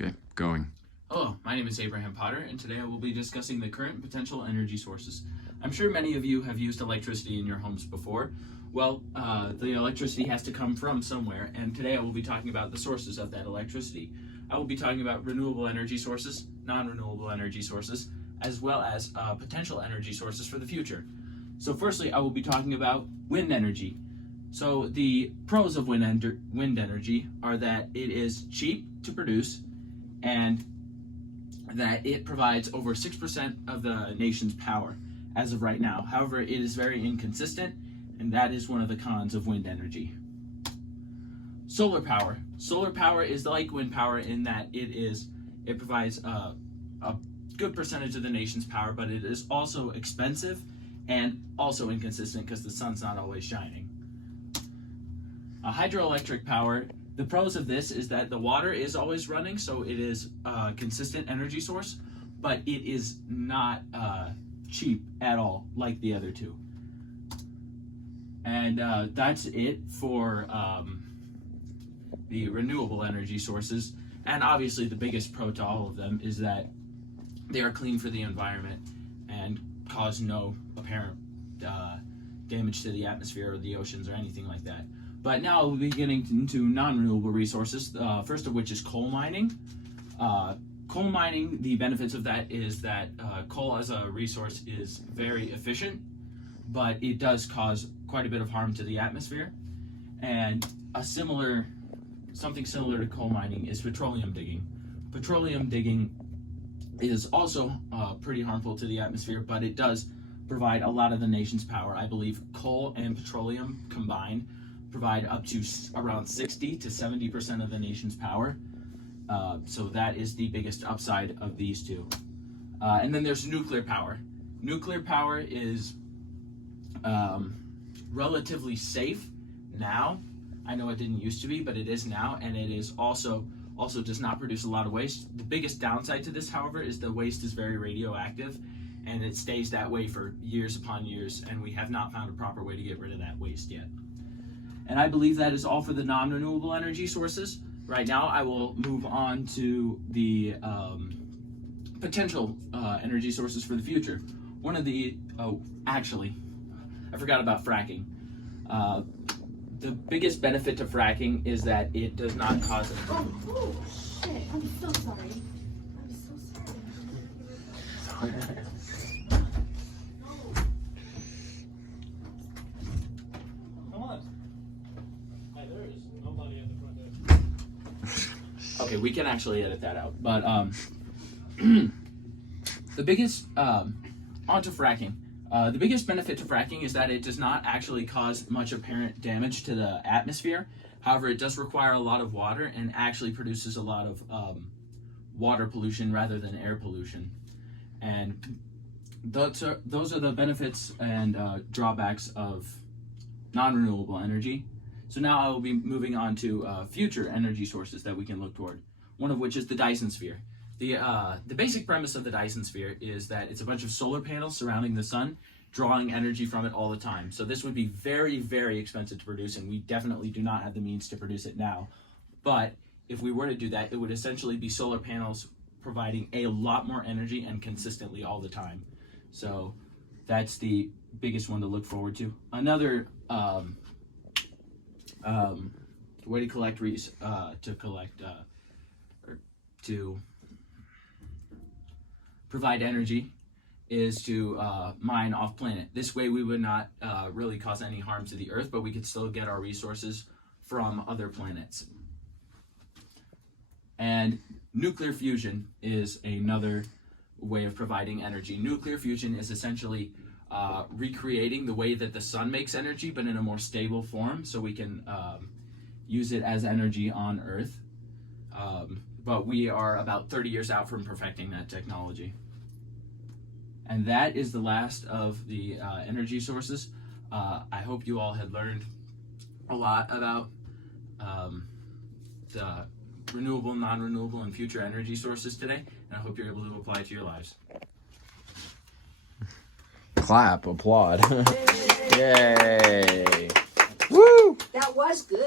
Okay, going. Hello, my name is Abraham Potter, and today I will be discussing the current and potential energy sources. I'm sure many of you have used electricity in your homes before. Well, the electricity has to come from somewhere, and today I will be talking about the sources of that electricity. I will be talking about renewable energy sources, non-renewable energy sources, as well as potential energy sources for the future. So firstly, I will be talking about wind energy. So the pros of wind energy are that it is cheap to produce and that it provides over 6% of the nation's power as of right now. However, it is very inconsistent, and that is one of the cons of wind energy. Solar power. Solar power is like wind power in that it provides a good percentage of the nation's power, but it is also expensive and also inconsistent because the sun's not always shining. Hydroelectric power. The pros of this is that the water is always running, so it is a consistent energy source, but it is not cheap at all like the other two. And that's it for the renewable energy sources. And obviously the biggest pro to all of them is that they are clean for the environment and cause no apparent damage to the atmosphere or the oceans or anything like that. But now we'll be getting into non-renewable resources, first of which is coal mining. Coal mining, the benefits of that is that coal as a resource is very efficient, but it does cause quite a bit of harm to the atmosphere. And something similar to coal mining is petroleum digging. Petroleum digging is also pretty harmful to the atmosphere, but it does provide a lot of the nation's power. I believe coal and petroleum combined provide up to around 60 to 70% of the nation's power. So that is the biggest upside of these two. And then there's nuclear power. Nuclear power is relatively safe now. I know it didn't used to be, but it is now, and it is also does not produce a lot of waste. The biggest downside to this, however, is the waste is very radioactive, and it stays that way for years upon years, and we have not found a proper way to get rid of that waste yet. And I believe that is all for the non-renewable energy sources. Right now, I will move on to the potential energy sources for the future. One of the, actually, I forgot about fracking. The biggest benefit to fracking is that it does not cause it. Oh, shit. I'm so sorry. I'm so sorry. Come on. Hey, there is nobody at the front desk. Okay, we can actually edit that out. But the biggest onto fracking. The biggest benefit to fracking is that it does not actually cause much apparent damage to the atmosphere. However, it does require a lot of water and actually produces a lot of water pollution rather than air pollution. And those are the benefits and drawbacks of non-renewable energy. So now I will be moving on to future energy sources that we can look toward, one of which is the Dyson sphere. The basic premise of the Dyson sphere is that it's a bunch of solar panels surrounding the sun, drawing energy from it all the time. So this would be very, very expensive to produce, and we definitely do not have the means to produce it now. But if we were to do that, it would essentially be solar panels providing a lot more energy and consistently all the time. So that's the biggest one to look forward to. Another way to collect to provide energy is to mine off planet. This way we would not really cause any harm to the Earth, but we could still get our resources from other planets. And nuclear fusion is another way of providing energy. Nuclear fusion is essentially recreating the way that the sun makes energy, but in a more stable form, so we can use it as energy on Earth. But we are about 30 years out from perfecting that technology. And that is the last of the energy sources. I hope you all had learned a lot about the renewable, non-renewable, and future energy sources today, and I hope you're able to apply it to your lives. Clap, applaud. Yay. That was good.